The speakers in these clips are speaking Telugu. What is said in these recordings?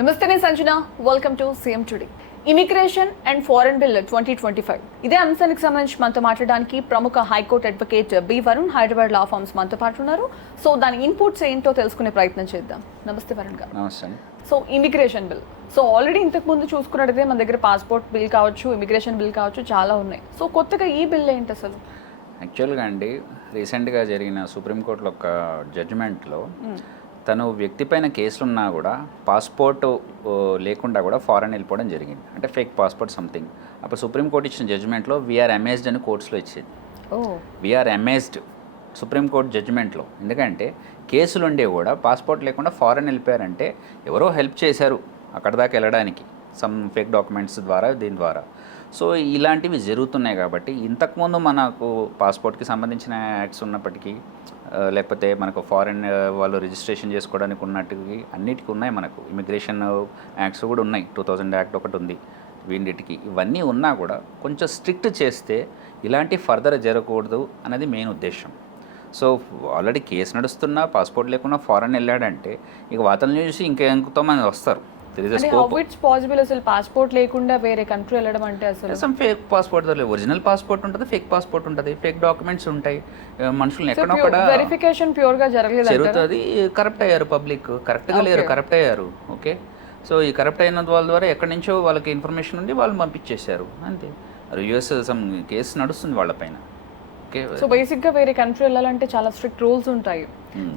నమస్తే, నేను Sanjana. Welcome to CM today. Immigration and foreign bill 2025 ఇదే అంశానికి సంబంధించి మనతో మాట్లాడడానికి ప్రముఖ high court advocate B Varun Hyderabad law firms మనతో పాటు ఉన్నారు. సో దాని ఇన్పుట్స్ ఏంటో తెలుసుకునే ప్రయత్నం చేద్దాం. నమస్తే వరుణ్ గారు. నమస్తే. So immigration bill, so already ఇంతకు ముందు చూసుకున్నట్టయితే మన దగ్గర పాస్పోర్ట్ బిల్ కావచ్చు, ఇమిగ్రేషన్ బిల్ కావచ్చు, చాలా ఉన్నాయి. సో కొత్తగా ఈ బిల్ ఏంటి అసలు? యాక్చువల్గా అండి, రీసెంట్గా జరిగిన సుప్రీంకోర్టులో ఒక జడ్జిమెంట్లో తను వ్యక్తి పైన కేసులున్నా కూడా పాస్పోర్ట్ లేకుండా కూడా ఫారెన్ వెళ్ళిపోవడం జరిగింది, అంటే ఫేక్ పాస్పోర్ట్ సంథింగ్. అప్పుడు సుప్రీంకోర్టు ఇచ్చిన జడ్జిమెంట్లో వీఆర్ అమేజ్డ్ అని కోర్ట్స్లో ఇచ్చింది. వీఆర్ అమేజ్డ్ సుప్రీంకోర్టు జడ్జిమెంట్లో. ఎందుకంటే కేసులు ఉండే కూడా పాస్పోర్ట్ లేకుండా ఫారెన్ వెళ్ళిపోయారంటే ఎవరో హెల్ప్ చేశారు అక్కడ దాకా వెళ్ళడానికి, సమ్ ఫేక్ డాక్యుమెంట్స్ ద్వారా, దీని ద్వారా. సో ఇలాంటివి జరుగుతున్నాయి కాబట్టి ఇంతకుముందు మనకు పాస్పోర్ట్కి సంబంధించిన యాక్ట్స్ ఉన్నప్పటికీ, లేకపోతే మనకు ఫారెన్ వాళ్ళు రిజిస్ట్రేషన్ చేసుకోవడానికి ఉన్నట్టువి అన్నిటికీ ఉన్నాయి. మనకు ఇమిగ్రేషన్ యాక్ట్స్ కూడా ఉన్నాయి, 2000 యాక్ట్ ఒకటి ఉంది. వీటికి ఇవన్నీ ఉన్నా కూడా కొంచెం స్ట్రిక్ట్ చేస్తే ఇలాంటి ఫర్దర్ జరగకూడదు అనేది మెయిన్ ఉద్దేశం. సో ఆల్రెడీ కేసు నడుస్తున్నా పాస్పోర్ట్ లేకుండా ఫారెన్ వెళ్ళాడంటే ఇక వాతలను చూసి ఇంకెంతో మంది వస్తారు. అసలు పాస్పోర్ట్ లేకుండా వేరే కంట్రీ వెళ్ళడం అంటే అసలు ఫేక్ పాస్పోర్ట్ ఒరిజినల్ పాస్పోర్ట్ ఉంటుంది, ఫేక్ పాస్పోర్ట్ ఉంటుంది, ఫేక్ డాక్యుమెంట్స్ ఉంటాయి. మనుషులు ఎక్కడొక్కడ వెరిఫికేషన్ ప్యూర్ గా జరుగుతుంది. కరప్ట్ అయ్యారు, పబ్లిక్ కరెక్ట్గా లేరు, కరప్ట్ అయ్యారు. ఓకే, సో ఈ కరప్ట్ అయిన వాళ్ళ ద్వారా ఎక్కడి నుంచో వాళ్ళకి ఇన్ఫర్మేషన్ ఉంది, వాళ్ళు పంపించేశారు అంతే. యూఎస్ సమ్ కేసు నడుస్తుంది వాళ్ళపైన. సో బేసిక్ గా వేరే కంట్రీ వెళ్ళాలంటే చాలా స్ట్రిక్ట్ రూల్స్ ఉంటాయి,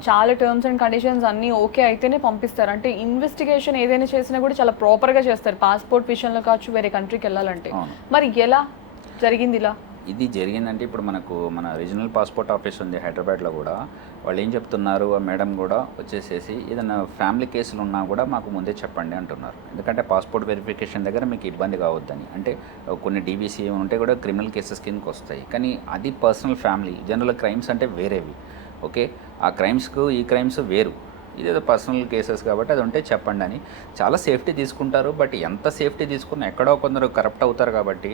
చాలా టర్మ్స్ అండ్ కండిషన్స్ అన్ని ఓకే అయితేనే పంపిస్తారు. అంటే ఇన్వెస్టిగేషన్ ఏదైనా చేసినా కూడా చాలా ప్రాపర్ గా చేస్తారు పాస్పోర్ట్ విషయంలో కావచ్చు, వేరే కంట్రీకి వెళ్ళాలంటే. మరి ఎలా జరిగింది ఇలా? ఇది జరిగిందంటే ఇప్పుడు మన రీజనల్ పాస్పోర్ట్ ఆఫీస్ ఉంది హైదరాబాద్లో కూడా. వాళ్ళు ఏం చెప్తున్నారు, ఆ మేడం కూడా వచ్చేసేసి ఏదైనా ఫ్యామిలీ కేసులు ఉన్నా కూడా మాకు ముందే చెప్పండి అంటున్నారు. ఎందుకంటే పాస్పోర్ట్ వెరిఫికేషన్ దగ్గర మీకు ఇబ్బంది కావద్దని. అంటే కొన్ని డీబీసీ ఉంటే కూడా క్రిమినల్ కేసెస్ కిందకి వస్తాయి, కానీ అది పర్సనల్ ఫ్యామిలీ. జనరల్ క్రైమ్స్ అంటే వేరేవి. ఓకే, ఆ క్రైమ్స్కు ఈ క్రైమ్స్ వేరు, ఇదేదో పర్సనల్ కేసెస్ కాబట్టి అది ఉంటే చెప్పండి అని చాలా సేఫ్టీ తీసుకుంటారు. బట్ ఎంత సేఫ్టీ తీసుకున్నా ఎక్కడో కొందరు కరప్ట్ అవుతారు కాబట్టి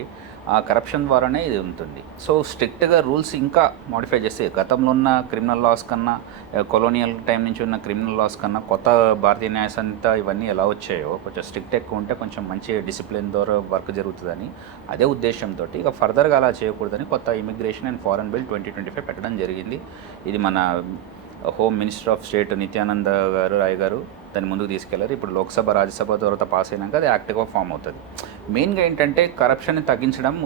ఆ కరప్షన్ ద్వారానే ఇది ఉంటుంది. సో స్ట్రిక్ట్గా రూల్స్ ఇంకా మాడిఫై చేస్తే గతంలో ఉన్న క్రిమినల్ లాస్ కన్నా, కొలోనియల్ టైం నుంచి ఉన్న క్రిమినల్ లాస్ కన్నా కొత్త భారతీయ న్యాయ సంహిత ఇవన్నీ ఎలా వచ్చాయో కొంచెం స్ట్రిక్ట్ ఎక్కువ ఉంటే కొంచెం మంచి డిసిప్లిన్ ద్వారా వర్క్ జరుగుతుందని అదే ఉద్దేశంతో ఇక ఫర్దర్గా అలా చేయకూడదని కొత్త ఇమిగ్రేషన్ అండ్ ఫారెన్ బిల్ 2025 పెట్టడం జరిగింది. ఇది మన home minister of state Nityananda Rai గారు దాన్ని ముందుకు తీసుకెళ్లారు. ఇప్పుడు లోక్సభ, రాజ్యసభ ద్వారా పాస్ అయినాక అది యాక్ట్గా ఫామ్ అవుతుంది. మెయిన్గా ఏంటంటే కరప్షన్ని తగ్గించడం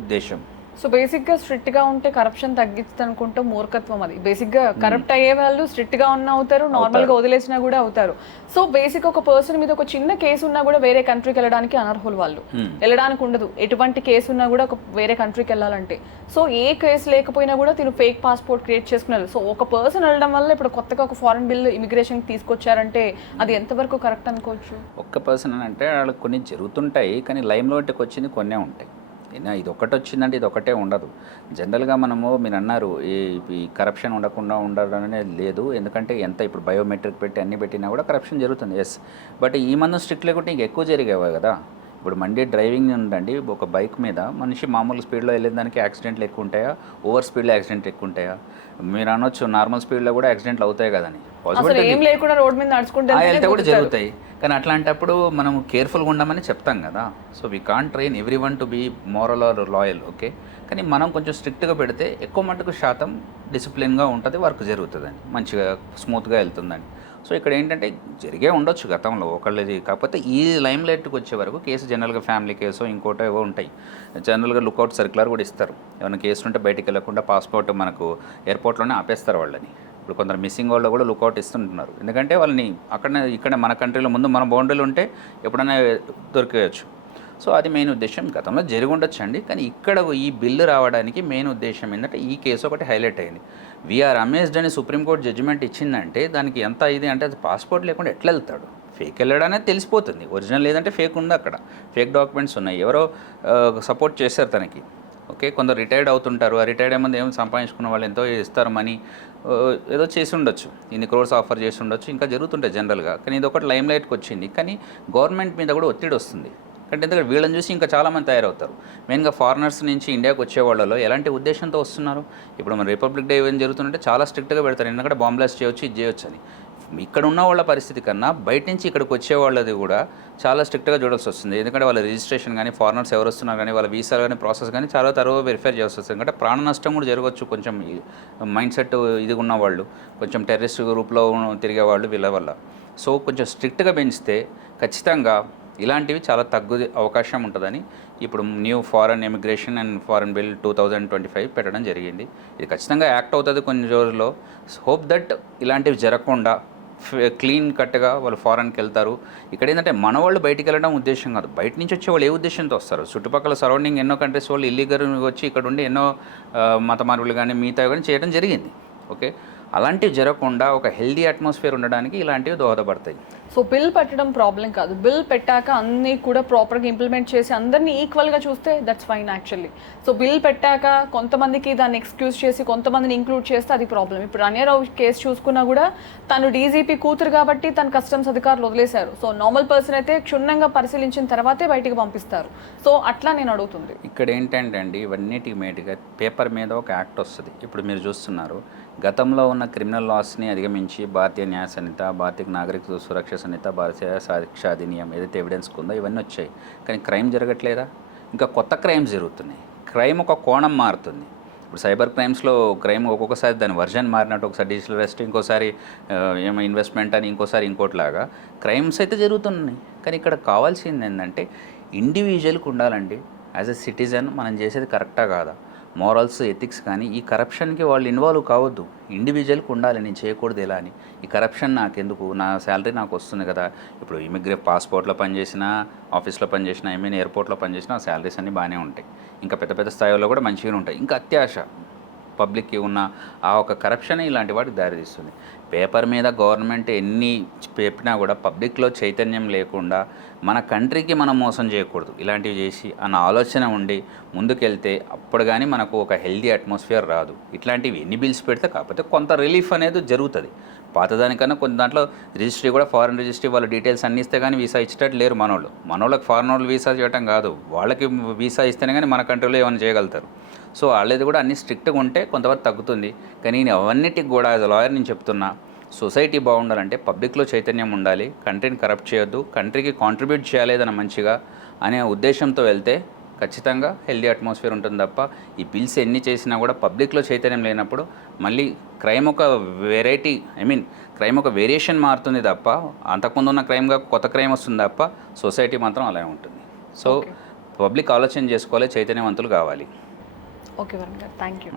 ఉద్దేశం. సో బేసిక్గా స్ట్రిక్ట్గా ఉంటే కరప్షన్ తగ్గిస్తుంది అనుకుంటే మూర్ఖత్వం అది. బేసిక్గా కరప్ట్ అయ్యే వాళ్ళు స్ట్రిక్ట్గా ఉన్న అవుతారు, నార్మల్గా వదిలేసినా కూడా అవుతారు. సో బేసిక్ ఒక పర్సన్ మీద ఒక చిన్న కేసు ఉన్నా కూడా వేరే కంట్రీకి వెళ్ళడానికి అనర్హులు వాళ్ళు, వెళ్ళడానికి ఉండదు. ఎటువంటి కేసు ఉన్నా కూడా ఒక వేరే కంట్రీకి వెళ్ళాలంటే. సో ఏ కేసు లేకపోయినా కూడా తిను ఫేక్ పాస్పోర్ట్ క్రియేట్ చేసుకున్నారు. సో ఒక పర్సన్ వెళ్ళడం వల్ల ఇప్పుడు కొత్తగా ఒక ఫారెన్ బిల్ ఇమిగ్రేషన్ తీసుకొచ్చారంటే అది ఎంతవరకు కరెక్ట్ అనుకోవచ్చు? ఒక్క పర్సన్ అంటే వాళ్ళకి కొన్ని జరుగుతుంటాయి, కానీ లైమ్లోకి వచ్చింది కొన్నే ఉంటాయి. ఇది ఒకటి వచ్చిందంటే ఇది ఒకటే ఉండదు. జనరల్గా మీరు అన్నారు ఈ కరప్షన్ ఉండకుండా ఉండడం అనేది లేదు. ఎందుకంటే ఎంత ఇప్పుడు బయోమెట్రిక్ పెట్టి అన్ని పెట్టినా కూడా కరప్షన్ జరుగుతుంది. ఎస్, బట్ ఈ మందు స్ట్రిక్ట్ లేకుంటే ఇంకెక్కువ జరిగేవా కదా. ఇప్పుడు మండే డ్రైవింగ్ ఉందండి, ఒక బైక్ మీద మనిషి మామూలు స్పీడ్లో వెళ్ళిన దానికి యాక్సిడెంట్లు ఎక్కువ ఉంటాయా, ఓవర్ స్పీడ్లో యాక్సిడెంట్ ఎక్కువ ఉంటాయా? మీరు అనొచ్చు నార్మల్ స్పీడ్లో కూడా యాక్సిడెంట్లు అవుతాయి కదని, వెళ్తే కూడా జరుగుతాయి. కానీ అట్లాంటప్పుడు మనం కేర్ఫుల్గా ఉండమని చెప్తాం కదా. So we can't train every one to be moral or loyal. Okay, కానీ మనం కొంచెం స్ట్రిక్ట్గా పెడితే ఎక్కువ మటుకు శాతం డిసిప్లిన్గా ఉంటుంది, వర్క్ జరుగుతుందని, మంచిగా స్మూత్గా వెళ్తుందని. సో ఇక్కడ ఏంటంటే జరిగే ఉండొచ్చు గతంలో ఒకళ్ళది, కాకపోతే ఈ లైమ్ లైట్కి వచ్చే వరకు కేసు జనరల్గా ఫ్యామిలీ కేసు ఇంకోటో ఏవో ఉంటాయి. జనరల్గా లుకౌట్ సర్క్యులర్ కూడా ఇస్తారు. ఏమైనా కేసు ఉంటే బయటికి వెళ్ళకుండా పాస్పోర్ట్ మనకు ఎయిర్పోర్ట్లోనే ఆపేస్తారు వాళ్ళని. ఇప్పుడు కొందరు మిస్సింగ్ వాళ్ళు కూడా లుకౌట్ ఇస్తుంటున్నారు. ఎందుకంటే వాళ్ళని ఇక్కడ మన కంట్రీలో ముందు మన బౌండరీలు ఉంటే ఎప్పుడైనా దొరికేయచ్చు. సో అది మెయిన్ ఉద్దేశం. గతంలో జరిగి ఉండొచ్చు అండి, కానీ ఇక్కడ ఈ బిల్లు రావడానికి మెయిన్ ఉద్దేశం ఏంటంటే ఈ కేసు ఒకటి హైలైట్ అయింది. వీఆర్ అమేజ్డ్ అని సుప్రీంకోర్టు జడ్జిమెంట్ ఇచ్చిందంటే దానికి ఎంత ఇది అంటే అది పాస్పోర్ట్ లేకుండా ఎట్లా వెళ్తాడు? ఫేక్ వెళ్ళడానికి తెలిసిపోతుంది, ఒరిజినల్ లేదంటే ఫేక్ ఉంది, అక్కడ ఫేక్ డాక్యుమెంట్స్ ఉన్నాయి, ఎవరో సపోర్ట్ చేశారు తనకి. ఓకే, కొందరు రిటైర్డ్ అవుతుంటారు, ఆ రిటైర్డ్ ఏమంది ఏమో సంపాదించుకున్న వాళ్ళు ఎంతో ఇస్తారు మనీ, ఏదో చేసి ఉండొచ్చు, ఇన్ని క్రోర్స్ ఆఫర్ చేసి ఉండొచ్చు, ఇంకా జరుగుతుంటాయి జనరల్గా. కానీ ఇది ఒకటి లైమ్ లైట్కి వచ్చింది, కానీ గవర్నమెంట్ మీద కూడా ఒత్తిడి వస్తుంది. అంటే ఎందుకంటే వీళ్ళని చూసి ఇంకా చాలామంది తయారవుతారు. మెయిన్గా ఫారినర్స్ నుంచి ఇండియాకి వచ్చే వాళ్ళలో ఎలాంటి ఉద్దేశంతో వస్తున్నారు? ఇప్పుడు మన రిపబ్లిక్ డే ఏం జరుగుతుందంటే చాలా స్ట్రిక్ట్గా పెడతారు, ఎందుకంటే బాంబ్ బ్లాస్ట్ చేయొచ్చు, ఇది చేయొచ్చు అని. ఇక్కడ ఉన్న వాళ్ళ పరిస్థితి కన్నా బయట నుంచి ఇక్కడికి వచ్చే వాళ్ళది కూడా చాలా స్ట్రిక్ట్గా చూడాల్సి వస్తుంది. ఎందుకంటే వాళ్ళ రిజిస్ట్రేషన్ కానీ ఫారినర్స్ ఎవరు వస్తున్నారు కానీ వాళ్ళ వీసాలు కానీ ప్రాసెస్ కానీ చాలా తరువాత వెరిఫై చేయాల్సి వస్తుంది. ఎందుకంటే ప్రాణ నష్టం కూడా జరగవచ్చు. కొంచెం మైండ్ సెట్ ఇది ఉన్న వాళ్ళు, కొంచెం టెర్రరిస్ట్ గ్రూప్లో తిరిగే వాళ్ళు వీళ్ళ వల్ల. సో కొంచెం స్ట్రిక్ట్గా పెంచితే ఖచ్చితంగా ఇలాంటివి చాలా తగ్గు అవకాశం ఉంటుందని ఇప్పుడు new foreign immigration and foreign bill 2025 పెట్టడం జరిగింది. ఇది ఖచ్చితంగా యాక్ట్ అవుతుంది కొన్ని రోజుల్లో. హోప్ దట్ ఇలాంటివి జరగకుండా క్లీన్ కట్గా వాళ్ళు ఫారెన్కి వెళ్తారు. ఇక్కడ ఏంటంటే మన వాళ్ళు బయటికి వెళ్ళడం ఉద్దేశం కాదు, బయట నుంచి వచ్చే వాళ్ళు ఏ ఉద్దేశంతో వస్తారు. చుట్టుపక్కల సరౌండింగ్ ఎన్నో కంట్రీస్ వాళ్ళు ఇల్లీగల్ వచ్చి ఇక్కడ ఉండి ఎన్నో మత మార్పులు కానీ మిగతా కానీ చేయడం జరిగింది. ఓకే, అలాంటివి జరగకుండా ఒక హెల్దీ అట్మాస్ఫియర్ ఉండడానికి ఇలాంటివి దోహదపడతాయి. సో బిల్ పెట్టడం ప్రాబ్లం కాదు, బిల్ పెట్టాక అన్నీ కూడా ప్రాపర్గా ఇంప్లిమెంట్ చేసి అందరినీ ఈక్వల్గా చూస్తే that's fine actually. So bill పెట్టాక కొంతమందికి దాన్ని ఎక్స్క్యూజ్ చేసి కొంతమందిని ఇంక్లూడ్ చేస్తే అది ప్రాబ్లం. ఇప్పుడు అనియారావు కేసు చూసుకున్నా కూడా తను డీజీపీ కూతురు కాబట్టి తన కస్టమ్స్ అధికారులు వదిలేశారు. సో నార్మల్ పర్సన్ అయితే క్షుణ్ణంగా పరిశీలించిన తర్వాతే బయటికి పంపిస్తారు. సో అట్లా నేను అడుగుతుంది. ఇక్కడ ఏంటంటే అండి, ఇవన్నిటికి మేటుగా పేపర్ మీద ఒక యాక్ట్ వస్తుంది. ఇప్పుడు మీరు చూస్తున్నారు, గతంలో ఉన్న క్రిమినల్ లాస్ని అధిగమించి భారతీయ న్యాయ సంహిత, భారతీయ నాగరిక సురక్ష సంహిత, భారతీయ సాక్ష్య అధినియం ఏదైతే ఎవిడెన్స్ ఉందో ఇవన్నీ వచ్చాయి. కానీ క్రైమ్ జరగట్లేదా? ఇంకా కొత్త క్రైమ్స్ జరుగుతున్నాయి. క్రైమ్ ఒక కోణం మారుతుంది. ఇప్పుడు సైబర్ క్రైమ్స్లో క్రైమ్ ఒక్కొక్కసారి దాని వర్జన్ మారినట్టు, ఒకసారి డిజిటల్ అరెస్ట్, ఇంకోసారి ఏమో ఇన్వెస్ట్మెంట్ అని, ఇంకోసారి ఇంకోటిలాగా క్రైమ్స్ అయితే జరుగుతున్నాయి. కానీ ఇక్కడ కావాల్సింది ఏంటంటే ఇండివిజువల్కి ఉండాలండి. యాజ్ ఎ సిటిజన్ మనం చేసేది కరెక్టా కాదా, మోరల్స్ ఎథిక్స్ కానీ ఈ కరప్షన్కి వాళ్ళు ఇన్వాల్వ్ కావద్దు. ఇండివిజువల్కి ఉండాలి, నేను చేయకూడదు ఎలా అని. ఈ కరప్షన్ నాకెందుకు, నా శాలరీ నాకు వస్తుంది కదా. ఇప్పుడు పాస్పోర్ట్లో పనిచేసినా, ఆఫీస్లో పనిచేసినా, ఎయిర్పోర్ట్లో పనిచేసినా శాలరీస్ అన్నీ బాగానే ఉంటాయి. ఇంకా పెద్ద పెద్ద స్థాయిలో కూడా మంచిగానే ఉంటాయి. ఇంకా అత్యాశ పబ్లిక్కి ఉన్న ఆ ఒక కరప్షన్ ఇలాంటి వాటికి దారితీస్తుంది. పేపర్ మీద గవర్నమెంట్ ఎన్ని చెప్పినా కూడా పబ్లిక్లో చైతన్యం లేకుండా మన కంట్రీకి మనం మోసం చేయకూడదు ఇలాంటివి చేసి అన్న ఆలోచన ఉండి ముందుకెళ్తే అప్పుడు కానీ మనకు ఒక హెల్దీ అట్మాస్ఫియర్ రాదు. ఇట్లాంటివి ఎన్ని బిల్స్ పెడితే కాకపోతే కొంత రిలీఫ్ అనేది జరుగుతుంది. పాతదానికన్నా కొన్ని దాంట్లో రిజిస్ట్రీ కూడా ఫారెన్ రిజిస్ట్రీ వాళ్ళ డీటెయిల్స్ అన్నీ ఇస్తే కానీ వీసా ఇచ్చేటట్టు లేరు మనోళ్ళకి ఫారెన్ వాళ్ళు వీసా చేయడం కాదు, వాళ్ళకి వీసా ఇస్తేనే కానీ మన కంట్రీలో ఏమైనా చేయగలుగుతారు. సో వాళ్ళది కూడా అన్ని స్ట్రిక్ట్గా ఉంటే కొంతవరకు తగ్గుతుంది. కానీ నేను అవన్నిటికి కూడా యాజ్ అ లాయర్ నేను చెప్తున్నా, సొసైటీ బాగుండాలంటే పబ్లిక్లో చైతన్యం ఉండాలి, కంట్రీని కరప్ట్ చేయొద్దు, కంట్రీకి కాంట్రిబ్యూట్ చేయాలి ఏదైనా మంచిగా అనే ఉద్దేశంతో వెళ్తే ఖచ్చితంగా హెల్దీ అట్మాస్ఫియర్ ఉంటుంది తప్ప ఈ బిల్స్ ఎన్ని చేసినా కూడా పబ్లిక్లో చైతన్యం లేనప్పుడు మళ్ళీ క్రైమ్ ఒక వెరైటీ క్రైమ్ ఒక వేరియేషన్ మారుతుంది తప్ప అంతకుముందు ఉన్న క్రైమ్గా కొత్త క్రైమ్ వస్తుంది తప్ప సొసైటీ మాత్రం అలాగే ఉంటుంది. సో పబ్లిక్ ఆలోచన చేసుకోవాలి, చైతన్యవంతులు కావాలి. ఓకే వరుణ్ గారు, థ్యాంక్ యూ.